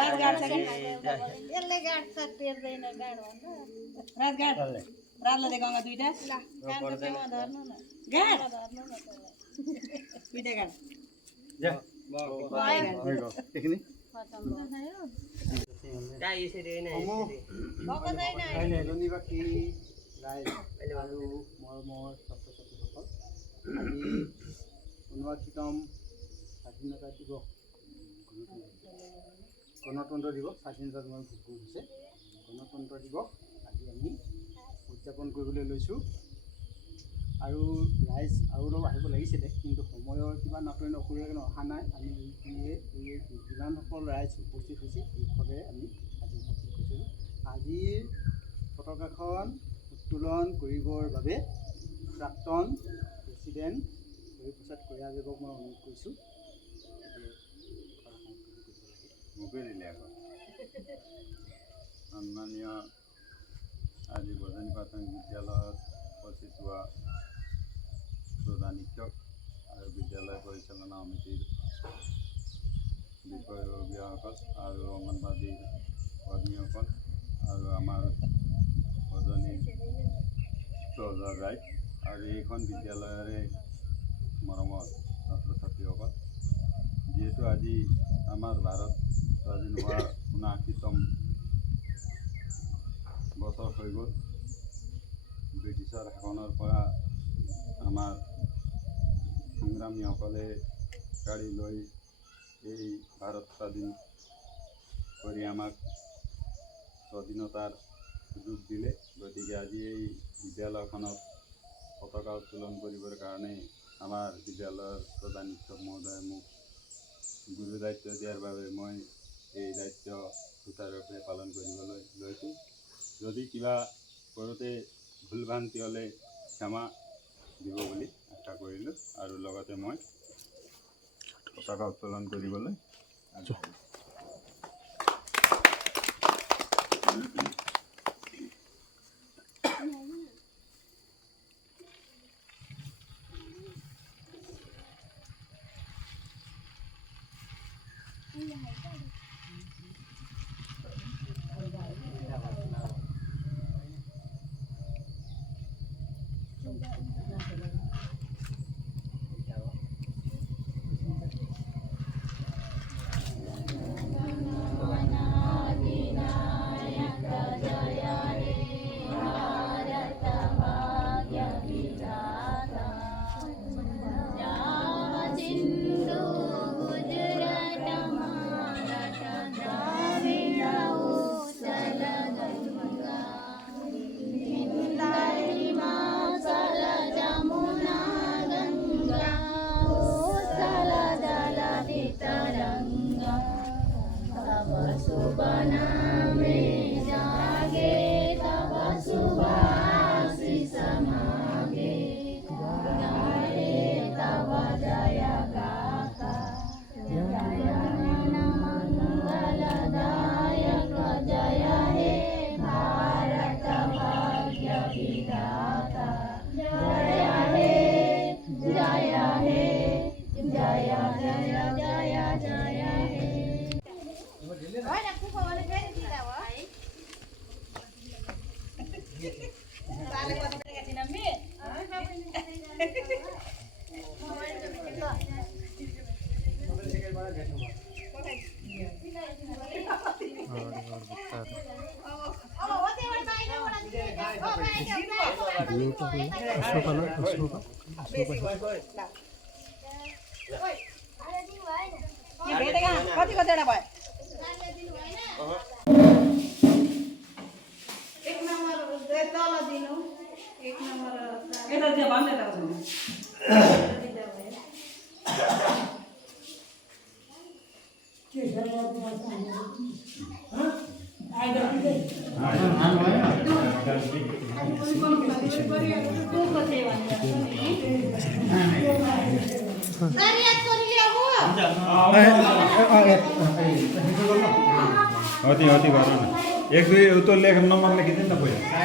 राजगाड छ कि यसले गाड साथ टेर्दैन गाड भन्दा राजगाड राजले दे गंगा दुईटा गाडको टेमा धर्नु न गाड धर्नु न दुईटा गाड जा भयो देखिने दा यसरी हैन भएको छैन अहिले लुनिबाकी राई अहिले मर ছাত্র-ছাত্রীসকল আজি ৫৯তম স্বাধীনতা দিৱস গণতন্ত্ৰ দিৱস স্বাধীনতা দিৱস ঘোষণা হৈছে গণতন্ত্ৰ দিৱস আজি আমি উদযাপন কৰিবলৈ লৈছোঁ আৰু ৰাইজ আৰু অলপ আহিব লাগিছিলে কিন্তু সময়ৰ কিবা নাটনি অসুবিধাৰ অহা নাই আমি যিমানসকল ৰাইজ উপস্থিত হৈছে সেইসকলে আমি আজি উপস্থিত হৈছিলোঁ আজিৰ পতাকাখন উত্তোলন কৰিবৰ বাবে প্ৰাক্তন প্ৰেছিডেণ্ট হৰিপ্ৰসাদ কলিয়াদেৱক মই অনুৰোধ কৰিছোঁ সন্মানীয় আজি বজানী প্ৰাথমিক বিদ্যালয়ত উপস্থিত হোৱা প্ৰধান শিক্ষক আৰু বিদ্যালয় পৰিচালনা সমিতিৰ বিষয়ববীয়াসকল আৰু অংগনবাদী কৰ্মীসকল আৰু আমাৰ বজানী চহৰ ৰাইজ আৰু এইখন বিদ্যালয়ৰে মৰমৰ ছাত্ৰ ছাত্ৰীসকল যিহেতু আজি আমাৰ ভাৰত স্বাধীন হোৱাৰ ৭৯তম বছৰ হৈ গ'ল ব্ৰিটিছৰ শাসনৰ পৰা আমাৰ সংগ্ৰামীসকলে কাঢ়ি লৈ এই ভাৰত স্বাধীন কৰি আমাক স্বাধীনতাৰ সুযোগ দিলে গতিকে আজি এই বিদ্যালয়খনত পতাকা উত্তোলন কৰিবৰ কাৰণে আমাৰ বিদ্যালয়ৰ প্ৰধান শিক্ষক মহোদয়ে মোক গুৰু দায়িত্ব দিয়াৰ বাবে মই এই দায়িত্ব সুচাৰুৰূপে পালন কৰিবলৈ লৈছোঁ যদি কিবা কৰোঁতে ভুল ভ্ৰান্তি হ'লে ক্ষমা দিব বুলি আশা কৰিলোঁ আৰু লগতে মই পতাকা উত্তোলন কৰিবলৈ कति कतिवटा भयो एक नम्बर तल दिनु एक नम्बर यता त्यो भन्दै त होती होती भर एक दुई तो लेख नंबर लेखिदिनु न पहिला